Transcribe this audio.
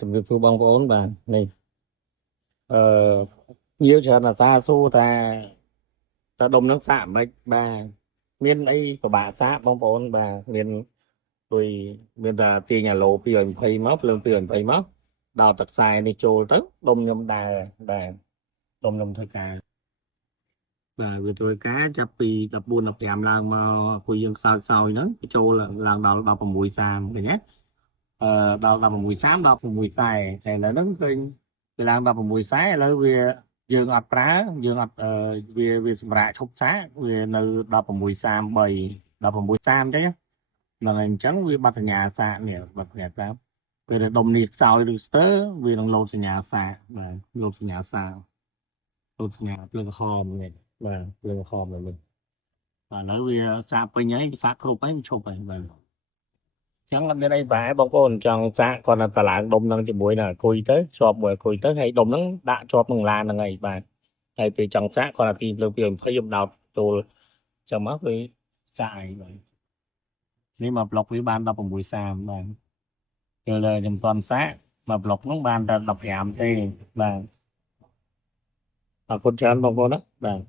ជំរាបសួរបងប្អូនបាទនេះអឺនិយាយច្រើនអាសាសួរថាដុំនឹងសាកមិនបាទមានអីពិបាកសាកបងប្អូនបាទមានដូចមានតែទាញអាឡូ220មកភ្លើង220មកដល់ទឹកខ្សែនេះចូលទៅដុំខ្ញុំដែរបាទដុំខ្ញុំធ្វើការបាទវាធ្វើការចាប់ពី14 15ឡើងមកពួកយើងខ្សោយហ្នឹងចូលឡើងដល់16 30ឃើញទេដល់16 30ដល់6 40តែឥឡូវហ្នឹងឃើញវាឡើង16 40ឥឡូវវាយើងអត់ប្រើយើងអត់វាសម្រាប់ឈប់សាកវានៅ16 33 16 30ទេហ្នឹងហើយអញ្ចឹងវាបាត់សញ្ញាសាកនេះបាត់សញ្ញាសាកពេលដែលដុំនេះខ្សោយឬស្ទើវានឹងលោតសញ្ញាសាកបាទលោតសញ្ញាសាកលោតសញ្ញាភ្លើងក្រហមនេះបាទភ្លើងក្រហមនេះបាទឥឡូវវាសាកពេញហើយវាសាកគ្រប់ហើយវាឈប់ហើយបាទចឹងអត់មានអីបែរបងប្អូនចង់សាកគាត់ទៅឡើងដុំនឹងជាមួយនឹងអគុយទៅជាប់មួយអគុយទៅហើយដុំហ្នឹងដាក់ជាប់នឹងឡានហ្នឹងហើយបាទហើយពេលចង់សាកគាត់អាទីលើ220ខ្ញុំដោតចូលចឹងមកគឺសាកហើយបាទនេះមកប្លុកវាបាន16 30បាទគឺលើខ្ញុំតន់សាកមកប្លុកហ្នឹងបានតែ15ទេបាទអរគុណច្រើនបងប្អូនណាបាទ